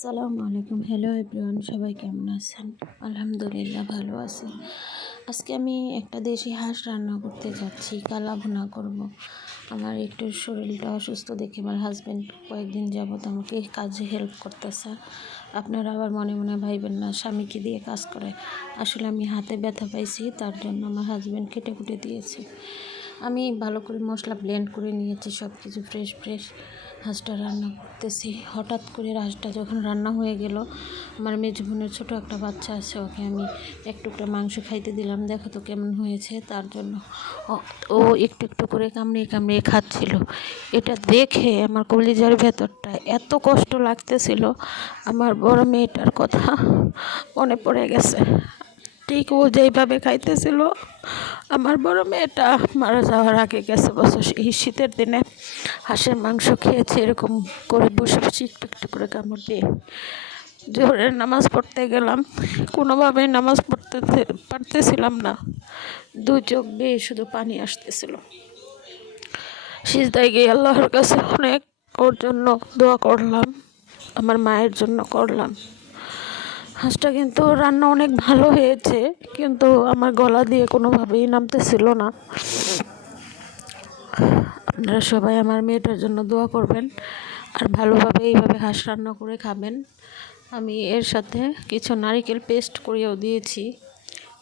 আসসালামু আলাইকুম। Hello everyone সবাই কেমন আছেন? আলহামদুলিল্লাহ ভালো আছি। আজকে আমি একটা দেশি হাঁস রান্না করতে যাচ্ছি কালা ভুনা করব। আমার একটু শরীরটা অসুস্থ দেখে আমার হাজব্যান্ড কয়েকদিন যাবত আমাকে কাজে হেল্প করতেছে। আপনারা আবার মনে মনে ভাইবেন না, স্বামীকে দিয়ে কাজ করে। আসলে আমি হাতে ব্যথা পাইছি, তার জন্য আমার হাজব্যান্ড কেটে কুটে দিয়েছে। আমি ভালো করে মশলা ব্লেন্ড করে নিয়েছি সব কিছু ফ্রেশ ফ্রেশ হাঁসটা রান্না করতেছি। হঠাৎ করে হাঁসটা যখন রান্না হয়ে গেল, আমার মেজো বোনের ছোটো একটা বাচ্চা আছে, ওকে আমি এক টুকরা মাংস খাইতে দিলাম। দেখো তো কেমন হয়েছে, তার জন্য ও- একটু একটু করে কামড়িয়ে কামড়িয়ে খাচ্ছিল। এটা দেখে আমার কলিজার ভেতরটা এত কষ্ট লাগতেছিল, আমার বড় মেয়েটার কথা মনে পড়ে গেছে। ঠিক ও যেইভাবে খাইতেছিল আমার বড় মেয়েটা মারা যাওয়ার আগে গেছে বছর এই শীতের দিনে হাঁসের মাংস খেয়েছে, এরকম করে বসে বসে একটু একটু করে কামড় দিয়ে জোরে নামাজ পড়তে গেলাম। কোনোভাবেই নামাজ পড়তে পারতেছিলাম না। দু চোখ বেয়ে শুধু পানি আসতেছিল। সিজদায় গিয়ে আল্লাহর কাছে অনেক ওর জন্য দোয়া করলাম, আমার মায়ের জন্য করলাম। হাঁসটা কিন্তু রান্না অনেক ভালো হয়েছে, কিন্তু আমার গলা দিয়ে কোনোভাবেই নামতেছিল না। আপনারা সবাই আমার মেয়েটার জন্য দোয়া করবেন আর ভালোভাবে এইভাবে হাঁস রান্না করে খাবেন। আমি এর সাথে কিছু নারিকেল পেস্ট করেও দিয়েছি।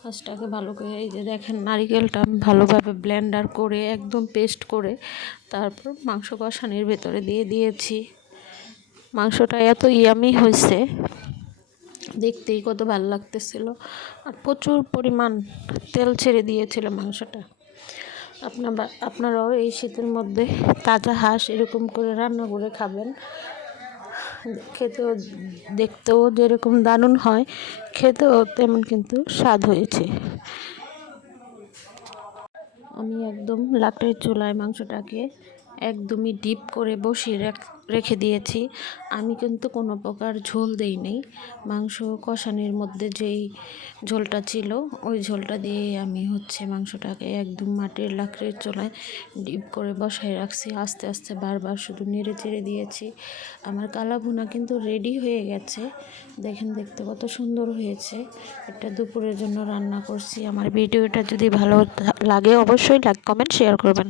হাঁসটাকে ভালো করে এই যে দেখেন নারিকেলটা আমি ভালোভাবে ব্লেন্ডার করে একদম পেস্ট করে তারপর মাংস কষানির ভেতরে দিয়ে দিয়েছি। মাংসটা এত ইয়ামি হয়েছে দেখতেই কত ভালো লাগতেছিল। আর প্রচুর পরিমাণ তেল ছেড়ে দিয়েছিল মাংসটা। আপনার আপনারাও এই শীতের মধ্যে তাজা হাঁস এরকম করে রান্না করে খাবেন। খেতেও, দেখতেও যেরকম দারুণ হয়, খেতেও তেমন কিন্তু স্বাদ হয়েছে। আমি একদম লাকড়ির চুলায় মাংসটাকে একদমই ডিপ করে বসিয়ে রেখে দিয়েছি। আমি কিন্তু কোনো প্রকার ঝোল দেই নেই মাংস কষানির মধ্যে যেই ঝোলটা ছিল, ওই ঝোলটা দিয়ে আমি হচ্ছে মাংসটাকে একদম মাটির লাকড়ির চুলায় ডিপ করে বসায় রাখছি। আস্তে আস্তে বারবার শুধু নেড়ে চেড়ে দিয়েছি। আমার কালা ভুনা কিন্তু রেডি হয়ে গেছে। দেখেন, দেখতে কত সুন্দর হয়েছে। এটা দুপুরের জন্য রান্না করছি। আমার ভিডিওটা যদি ভালো লাগে অবশ্যই লাইক, কমেন্ট শেয়ার করবেন।